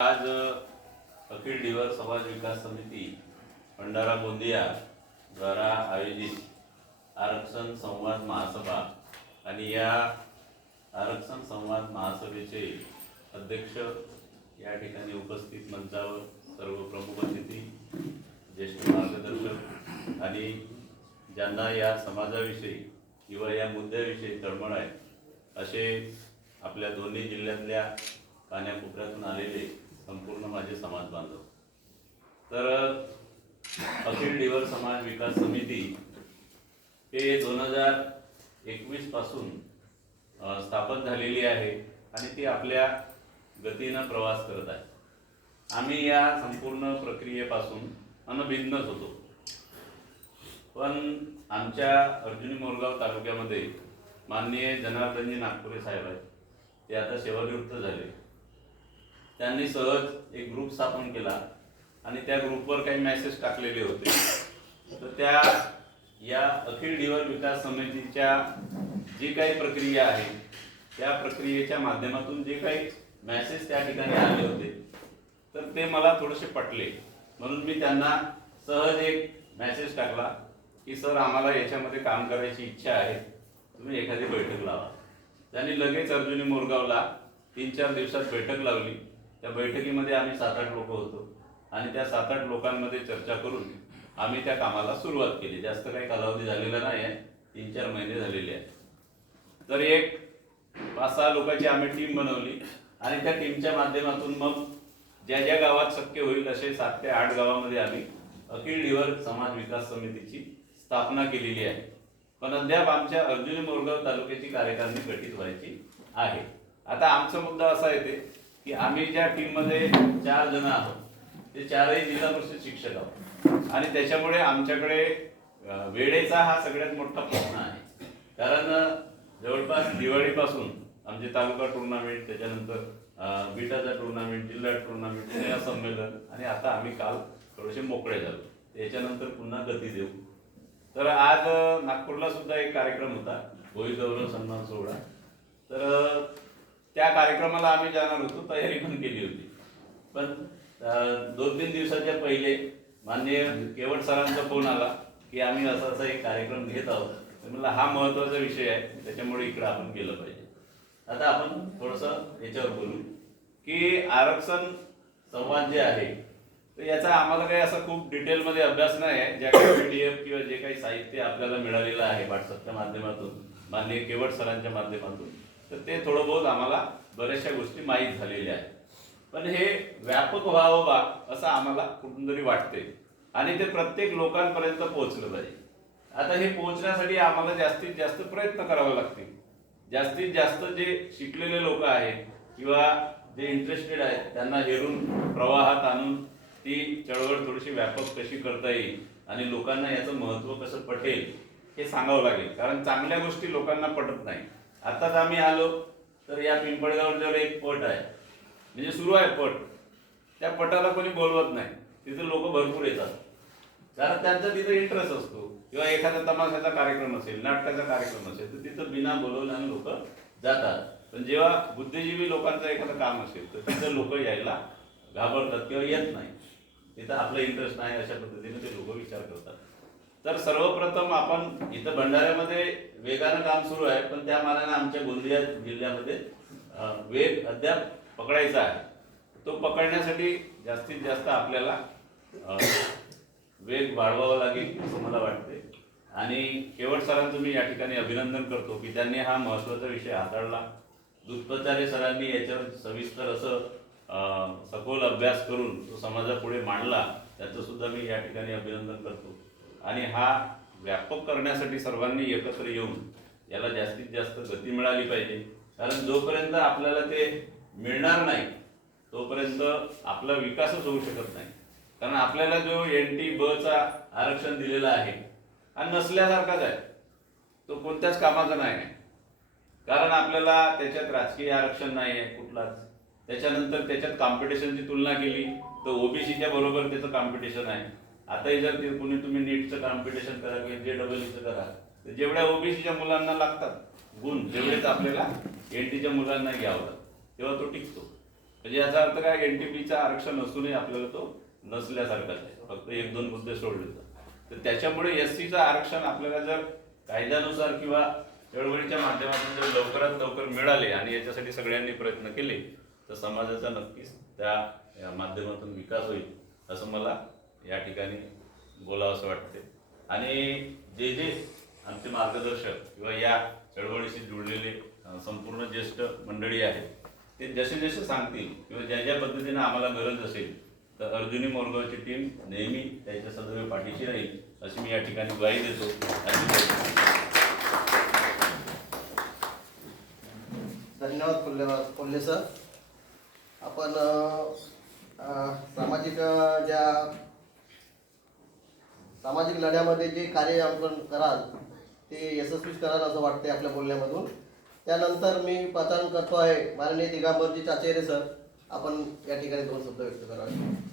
आज अखिल डिवर समाज विकास समिती भंडारा गोंदिया द्वारा आयोजित आरक्षण संवाद महासभा आणि या आरक्षण संवाद महासभेचे अध्यक्ष या ठिकाणी उपस्थित मंचावर सर्व प्रमुख अतिथी ज्येष्ठ मार्गदर्शक आणि ज्यांना या समाजाविषयी किंवा या मुद्द्याविषयी तळमळ आहे असे आपल्या दोन्ही जिल्ह्यातल्या कान्याकोपऱ्यातून आलेले संपूर्ण माझे समाज बांधव. तर अखिल डिवर समाज विकास समिती हे दोन हजार एकवीसपासून स्थापन झालेली आहे आणि ती आपल्या गतीनं प्रवास करत आहे. आम्ही या संपूर्ण प्रक्रियेपासून अनभिन्नच होतो. पण आमच्या अर्जुनी मोरगाव तालुक्यामध्ये माननीय जनार्दनजी नागपुरे साहेब आहेत. ते आता सेवानिवृत्त झाले. त्यांनी सहज एक ग्रुप स्थापन केला आणि त्या ग्रुपवर काही मेसेज टाकलेले होते. तर त्या या अखिल डिवर विकास समितीच्या जी काही प्रक्रिया आहे त्या प्रक्रियेच्या माध्यमातून जे काही मॅसेज त्या ठिकाणी आले होते तर ते मला थोडेसे पटले. म्हणून मी त्यांना सहज एक मेसेज टाकला की सर आम्हाला याच्यामध्ये काम करायची इच्छा आहे. तुम्ही एखादी बैठक लावा. त्यांनी लगेच अर्जुनी मोरगावला तीन चार दिवसात बैठक लावली. त्या बैठकीमध्ये आम्ही सात आठ लोक होतो. आणि त्या सात आठ लोकांमध्ये चर्चा करून आम्ही त्या कामाला सुरुवात केली. जास्त काही कालावधी झालेला नाही आहे. तीन चार महिने झालेले आहेत. तर एक पाच सहा लोकांची आम्ही टीम बनवली. आणि त्या टीमच्या माध्यमातून मग ज्या ज्या गावात शक्य होईल असे सात ते आठ गावामध्ये आम्ही अखिल डिवर समाज विकास समितीची स्थापना केलेली आहे. पण अद्याप आमच्या अर्जुनी मोरगाव तालुक्याची कार्यकारिणी गठीत व्हायची आहे. आता आमचा मुद्दा असा येते की आम्ही ज्या टीममध्ये चार जण आहोत ते चारही जिल्हा परिषद शिक्षक आहोत. आणि त्याच्यामुळे आमच्याकडे वेळेचा हा सगळ्यात मोठा प्रश्न आहे. कारण जवळपास दिवाळीपासून आमचे तालुका टुर्नामेंट त्याच्यानंतर बिटाचा टुर्नामेंट जिल्हा टुर्नामेंट जिल्हा संमेलन आणि आता आम्ही काल थोडेसे मोकळे झालो. त्याच्यानंतर पुन्हा गती देऊ. तर आज नागपूरला सुद्धा एक कार्यक्रम होता भोई गौरव सन्मान सोहळा. तर त्या कार्यक्रमाला आम्ही जाणार होतो तयारी पण केली होती. पण दोन तीन दिवसाच्या पहिले माननीय केवट सरांचा फोन आला की आम्ही असा असा एक कार्यक्रम घेत आहोत. तर हा महत्त्वाचा विषय आहे त्याच्यामुळे इकडे आपण केलं पाहिजे. आता आपण थोडंसं याच्यावर बोलू की आरक्षण संवाद जे आहे तर याचा आम्हाला काही असा खूप डिटेलमध्ये अभ्यास नाही आहे. ज्या काही एफ किंवा जे काही साहित्य आपल्याला मिळालेलं आहे व्हॉट्सअपच्या माध्यमातून माननीय केवट सरांच्या माध्यमातून तर ते थोडं बहुत आम्हाला बऱ्याचशा गोष्टी माहीत झालेल्या आहेत. पण हे व्यापक व्हावं बा असं आम्हाला कुठून तरी वाटते आणि ते प्रत्येक लोकांपर्यंत पोहोचलं पाहिजे. आता हे पोहोचण्यासाठी आम्हाला जास्तीत जास्त प्रयत्न करावे लागतील. जास्तीत जास्त जे शिकलेले लोक आहेत किंवा जे इंटरेस्टेड आहेत त्यांना हेरून प्रवाहात आणून ती चळवळ थोडीशी व्यापक कशी करता येईल आणि लोकांना याचं महत्त्व कसं पटेल हे सांगावं लागेल. कारण चांगल्या गोष्टी लोकांना पटत नाही. आताच आम्ही आलो तर या पिंपळगाववर एक पट आहे. म्हणजे सुरू आहे पट. त्या पटाला कोणी बोलवत नाही. तिथे लोक भरपूर येतात. कारण त्यांचा तिथं इंटरेस्ट असतो. किंवा एखादा तमाशाचा कार्यक्रम असेल नाटकाचा कार्यक्रम असेल तर तिथं बिना बोलवल्याने लोक जातात. पण जेव्हा बुद्धिजीवी लोकांचं एखादं काम असेल तर तिथं लोक यायला घाबरतात किंवा येत नाही. तिथं आपलं इंटरेस्ट नाही अशा पद्धतीने ते लोक विचार करतात. तर सर्वप्रथम आपण इथं भंडाऱ्यामध्ये वेगानं काम सुरू आहे पण त्या मानाने आमच्या गोंदिया जिल्ह्यामध्ये वेग अद्याप पकडायचा आहे. तो पकडण्यासाठी जास्तीत जास्त आपल्याला वेग वाढवावा लागेल असं मला वाटते. आणि केवळ सरांचं मी या ठिकाणी अभिनंदन करतो की त्यांनी हा महत्त्वाचा विषय हाताळला. दुष्पचारे सरांनी याच्यावर सविस्तर असं सखोल अभ्यास करून तो समाजापुढे मांडला त्याचं सुद्धा मी या ठिकाणी अभिनंदन करतो. आणि हा व्यापक करण्यासाठी सर्वांनी एकत्र येऊन याला जास्तीत जास्त गती मिळाली पाहिजे. कारण जोपर्यंत आपल्याला ते मिळणार नाही तोपर्यंत आपला विकासच होऊ शकत नाही. कारण आपल्याला जो एन टी बचा आरक्षण दिलेला आहे हा नसल्यासारखाच आहे. तो कोणत्याच कामाचा नाही आहे. कारण आपल्याला त्याच्यात राजकीय आरक्षण नाही आहे कुठलाच. त्याच्यानंतर त्याच्यात कॉम्पिटिशनची तुलना केली तर ओबीसीच्या बरोबर त्याचं कॉम्पिटिशन आहे. आताही जर ते कोणी तुम्ही नीटचं कॉम्पिटिशन करा किंवा जे डबल ईचं करा तर जेवढ्या ओबीसीच्या मुलांना लागतात गुण तेवढेच आपल्याला एन टीच्या मुलांना घ्यावं लागतं तेव्हा तो टिकतो म्हणजे याचा अर्थ काय एन टी एनटीपीचं आरक्षण असूनही आपल्याला तो नसल्यासारखाच आहे फक्त एक दोन मुद्दे सोडले तर. तर त्याच्यामुळे एस सीचं आरक्षण आपल्याला जर कायद्यानुसार किंवा चळवळीच्या माध्यमातून जर लवकरात लवकर मिळाले आणि याच्यासाठी सगळ्यांनी प्रयत्न केले तर समाजाचा नक्कीच त्या माध्यमातून विकास होईल असं मला या ठिकाणी बोलावं असं वाटते आणि जे जे आमचे मार्गदर्शक किंवा या चळवळीशी जुळलेले संपूर्ण ज्येष्ठ मंडळी आहेत ते जसे जसे सांगतील किंवा ज्या ज्या पद्धतीने आम्हाला गरज असेल तर अर्जुनी मोरगावची टीम नेहमी त्याच्या सदैव पाठीशी राहील अशी मी या ठिकाणी ग्वाही देतो. धन्यवाद कोल्हे कोल्हे सर. आपण सामाजिक ज्या सामाजिक लढ्यामध्ये जे कार्य आपण कराल ते यशस्वी कराल असं वाटते आपल्या बोलण्यामधून. त्यानंतर मी पाचारण करतो आहे माननीय दिगांबरजी चाचेरे सर. आपण या ठिकाणी दोन शब्द व्यक्त करावे